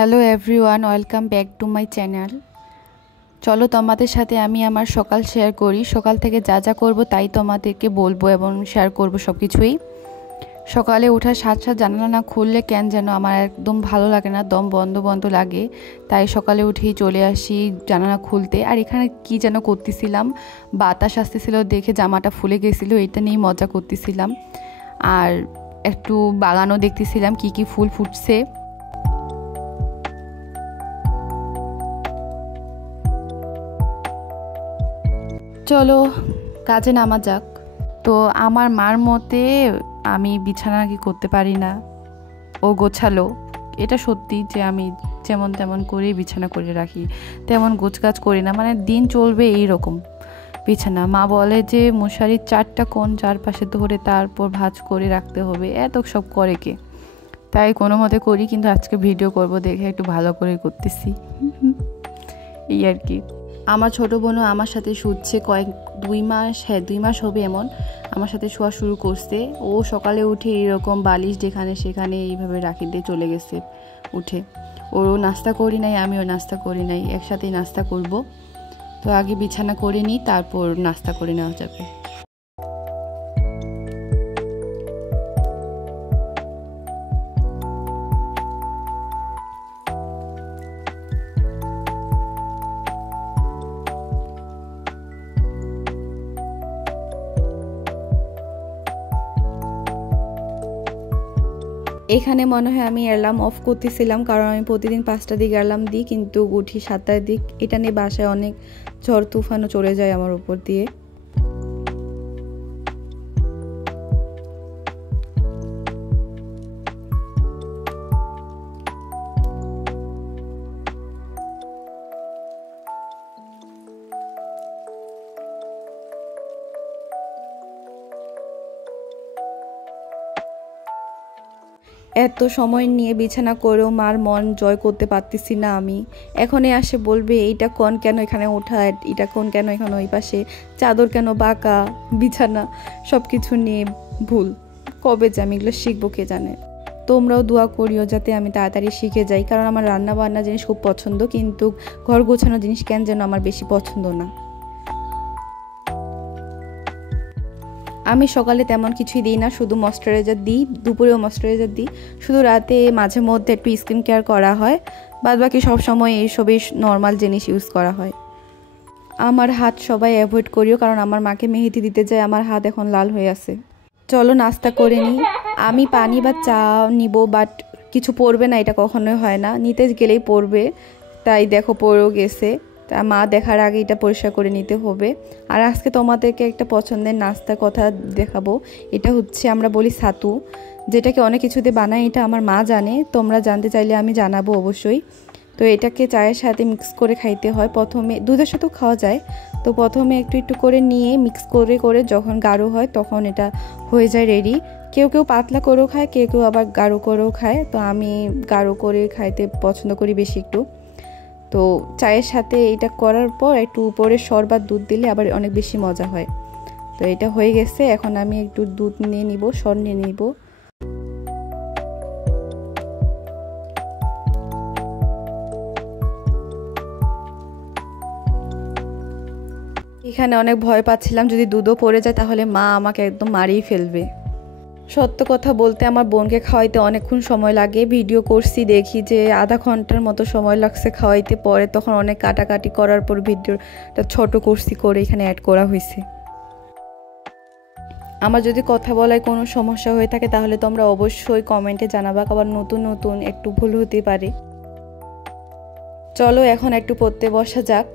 Hello everyone, welcome back to my channel. চলো তোমাদের সাথে আমি আমার সকাল শেয়ার করি। সকাল থেকে যা যা করব তাই তোমাদেরকে বলবো এবং শেয়ার করব সব কিছুই। সকালে ওঠার সাথে সাথে জানালা না খুললে কেন যেন আমার একদম ভালো লাগে না, দম বন্ধ বন্ধ লাগে। তাই সকালে উঠেই চলে আসি জানালা খুলতে। আর এখানে কি যেন করতেছিলাম, বাতাস আসতেছিল দেখে জামাটা ফুলে গেছিলো, এটা নিয়ে মজা করতেছিলাম। আর একটু বাগানও দেখতেছিলাম কি কি ফুল ফুটছে। চলো কাজে নামা যাক। তো আমার মার মতে আমি বিছানা কি করতে পারি না, ও গোছালো। এটা সত্যি যে আমি যেমন তেমন করেই বিছানা করে রাখি, তেমন গোছগাছ করি না, মানে দিন চলবে এই রকম বিছানা। মা বলে যে মশারির 4টা কোণ চারপাশে ধরে তারপর ভাঁজ করে রাখতে হবে, এত সব করে কে। তাই কোনো মতে করি, কিন্তু আজকে ভিডিও করব দেখে একটু ভালো করে করতেছি এই আর কি। আমার ছোটো বোনও আমার সাথে শুচ্ছে 2 মাস হবে এমন আমার সাথে শোয়া শুরু করছে। ও সকালে উঠে এরকম বালিশ যেখানে সেখানে এইভাবে রাখি দিয়ে চলে গেছে উঠে। ওরও নাস্তা করি নাই, আমিও নাস্তা করি নাই, একসাথেই নাস্তা করব। তো আগে বিছানা করে নিই, তারপর নাস্তা করে নেওয়া যাবে। এখানে মনে হয় আমি অ্যালার্ম অফ করতেছিলাম, কারণ আমি প্রতিদিন 5টার দিকে অ্যালার্ম দিই, কিন্তু উঠি 7টার দিক। এটা নিয়ে বাসায় অনেক ঝড় তুফানও চলে যায় আমার উপর দিয়ে। এত সময় নিয়ে বিছানা করেও মার মন জয় করতে পারতেছি না আমি। এখনই আসে বলবে এইটা কোন কেন এখানে ওঠা, এটা কোন কেন এখানে ওই পাশে, চাদর কেন বাঁকা, বিছানা সব কিছু নিয়ে ভুল। কবে যে আমি এগুলো শিখবো কে জানে। তোমরাও দোয়া করিও যাতে আমি তাড়াতাড়ি শিখে যাই, কারণ আমার রান্না বান্না জিনিস খুব পছন্দ, কিন্তু ঘর গোছানো জিনিস কেন যেন আমার বেশি পছন্দ না। আমি সকালে তেমন কিছুই দিই না, শুধু ময়শ্চারাইজার দিই, দুপুরেও ময়শ্চারাইজার দিই, শুধু রাতে মাঝে মধ্যে একটু স্কিন কেয়ার করা হয়। বাদ বাকি সবসময় এইসবই নর্মাল জিনিস ইউজ করা হয়। আমার হাত সবাই অ্যাভয়েড করিও, কারণ আমার মাকে মেহেদি দিতে যায়, আমার হাত এখন লাল হয়ে আছে। চলো নাস্তা করে নিই। আমি পানি বা চা নিব, বাট কিছু পড়বে না এটা কখনোই হয় না, নিতে গেলেই পড়বে। তাই দেখো পড়েও গেছে, তা মা দেখার আগে এটা পরিষ্কার করে নিতে হবে। আর আজকে তোমাদেরকে একটা পছন্দের নাস্তার কথা দেখাবো। এটা হচ্ছে আমরা বলি ছাতু, যেটাকে অনেক কিছুতে বানাই, এটা আমার মা জানে। তোমরা জানতে চাইলে আমি জানাবো অবশ্যই। তো এটাকে চায়ের সাথে মিক্স করে খাইতে হয়। প্রথমে দুধের সাথেও খাওয়া যায়। তো প্রথমে একটু একটু করে নিয়ে মিক্স করে করে যখন গাঢ় হয় তখন এটা হয়ে যায় রেডি। কেউ কেউ পাতলা করেও খায়, কেউ কেউ আবার গাঢ় করেও খায়। তো আমি গাঢ় করে খাইতে পছন্দ করি বেশি একটু। তো চায়ের সাথে এটা করার পর একটু উপরে সর বা দুধ দিলে আবার অনেক বেশি মজা হয়। তো এটা হয়ে গেছে, এখন আমি একটু দুধ নিয়ে নিব, সর নিয়ে নিব। এখানে অনেক ভয় পাচ্ছিলাম যদি দুধও পড়ে যায় তাহলে মা আমাকে একদম মারিয়ে ফেলবে। সত্য কথা বলতে আমার বোনকে খাওয়াইতে অনেকক্ষণ সময় লাগে। ভিডিও করছি দেখি যে আধা ঘন্টার মতো সময় লাগছে খাওয়াইতে, পরে তখন অনেক কাটাকাটি করার পর ভিডিওটা ছোট করছি, করে এখানে অ্যাড করা হয়েছে। আমার যদি কথা বলায় কোনো সমস্যা হয়ে থাকে তাহলে তোমরা অবশ্যই কমেন্টে জানাবা, আবার নতুন নতুন একটু ভুল হতে পারে। চলো এখন একটু পড়তে বসা যাক।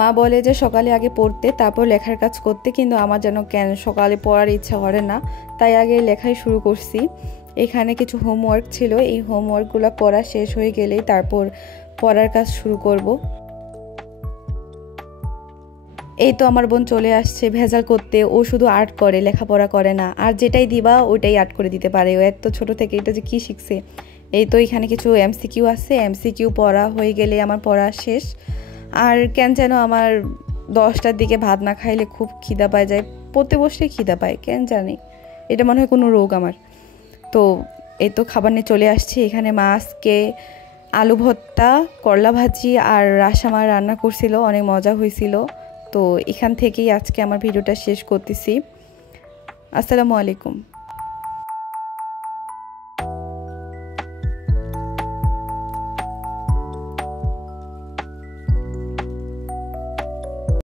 মা বলে যে সকালে আগে পড়তে তারপর লেখার কাজ করতে, কিন্তু আমার যেন কেন সকালে পড়ার ইচ্ছা করে না, তাই আগে লেখাই শুরু করছি। এখানে কিছু হোমওয়ার্ক ছিল, এই হোমওয়ার্কগুলো পড়া শেষ হয়ে গেলেই তারপর পড়ার কাজ শুরু করব। এই তো আমার বোন চলে আসছে ভেজাল করতে। ও শুধু আর্ট করে, লেখাপড়া করে না। আর যেটাই দিবা ওইটাই আর্ট করে দিতে পারে। ও এত ছোট থেকে এটা যে কি শিখছে। এই তো এখানে কিছু এমসিকিউ আছে, এমসিকিউ পড়া হয়ে গেলে আমার পড়া শেষ। আর কেন যেন আমার 10টার দিকে ভাত না খাইলে খুব খিদা পায় যায়, পড়তে বসলে খিদা পায় কেন জানি, এটা মনে হয় কোনো রোগ আমার। তো এই তো খাবার নিয়ে চলে আসছি। এখানে মা আজকে আলু ভর্তা, করলা ভাজি আর রাসামার রান্না করছিল, অনেক মজা হয়েছিল। তো এখান থেকেই আজকে আমার ভিডিওটা শেষ করতেছি। আসসালামু আলাইকুম।